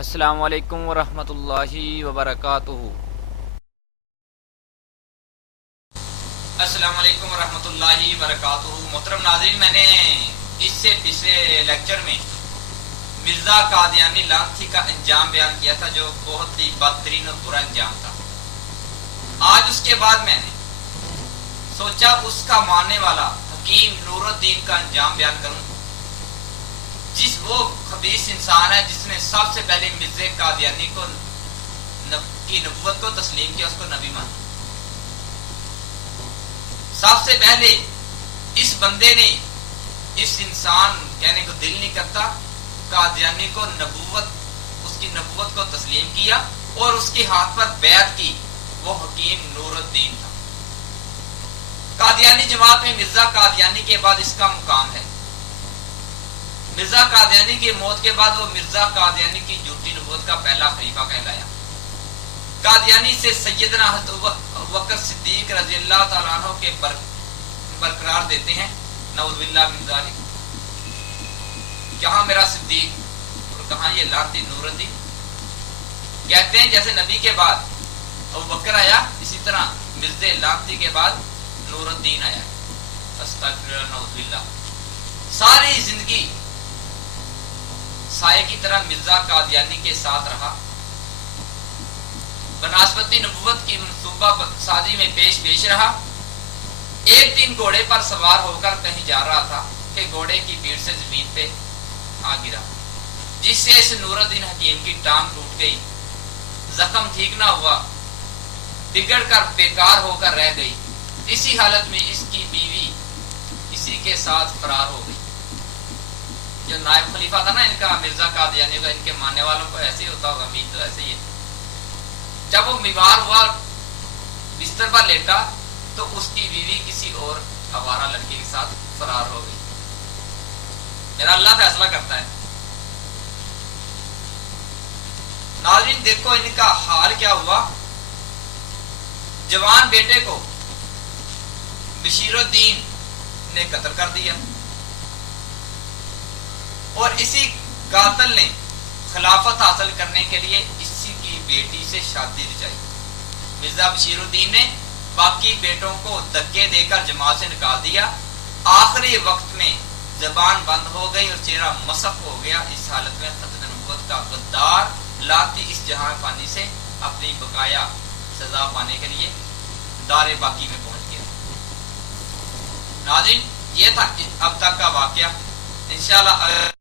السلام علیکم ورحمۃ اللہ وبرکاتہ۔ السلام علیکم ورحمۃ اللہ وبرکاتہ۔ محترم ناظرین، میں نے اس سے پچھلے لیکچر میں مرزا قادیانی لعنتی کا انجام بیان کیا تھا، جو بہت ہی بدترین اور برا انجام تھا۔ آج اس کے بعد میں نے سوچا اس کا ماننے والا حکیم نور الدین کا انجام بیان کروں، جس وہ خبیث انسان ہے جس نے سب سے پہلے مرزا قادیانی کی نبوت کو تسلیم کیا، اس کو نبی مانا۔ سب سے پہلے اس بندے نے، اس انسان کہنے کو دل نہیں کرتا، قادیانی کو اس کی نبوت کو تسلیم کیا اور اس کے ہاتھ پر بیعت کی۔ وہ حکیم نور الدین تھا۔ قادیانی جماعت میں مرزا قادیانی کے بعد اس کا مقام ہے۔ مرزا قادیانی کی موت کے بعد وہ مرزا قادیانی کی جھوٹی نبوت کا پہلا خلیفہ کہلایا۔ قادیانی سے سیدنا حضرت ابوبکر صدیق رضی اللہ تعالیٰ عنہ کے برقرار دیتے ہیں، نعوذ باللہ من ذالک۔ کہاں میرا صدیق اور کہاں یہ لعنتی نور الدین؟ کہتے ہیں جیسے نبی کے بعد ابوبکر آیا، اسی طرح مرزا لعنتی کے بعد نور الدین آیا۔ استغفر اللہ، نعوذ باللہ۔ ساری زندگی سائے کی طرح مرزا قادیانی کے ساتھ رہا، بنسبتی نبوت کی منصوبہ سازی میں پیش رہا۔ ایک دن گھوڑے پر سوار ہو کر کہیں جا رہا تھا کہ گھوڑے کی بھیڑ سے زمین پہ آ گرا، جس سے اس نور الدین حکیم کی ٹانگ ٹوٹ گئی، زخم ٹھیک نہ ہوا، بگڑ کر بیکار ہو کر رہ گئی۔ اسی حالت میں اس کی بیوی اسی کے ساتھ فرار ہو گئی۔ جو نائب خلیفہ تھا نا ان کا، مرزا قادیانی کا، ان کے ماننے والوں کو ایسے ہی ہوتا ہوگا، امید تو ایسے ہی ہے۔ جب وہ بیمار ہوا، بستر پر لیٹا، تو اس کی بیوی کسی اور آوارہ لڑکے کے ساتھ فرار ہو گئی۔ میرا اللہ فیصلہ کرتا ہے۔ ناظرین دیکھو ان کا حال کیا ہوا۔ جوان بیٹے کو بشیر الدین نے قتل کر دیا، اور اسی قاتل نے خلافت حاصل کرنے کے لیے اسی کی بیٹی سے شادی رچائی۔ مرزا بشیر الدین نے باقی بیٹوں کو دھکے دے کر جماعت سے نکال دیا۔ آخری وقت میں زبان بند ہو گئی اور چہرہ مسخ ہو گیا۔ اس حالت میں ختم نبوت کا غدار لاتی اس جہاں فانی سے اپنی بقایا سزا پانے کے لیے دار باقی میں پہنچ گیا۔ ناظرین یہ تھا اب تک کا واقعہ۔ انشاءاللہ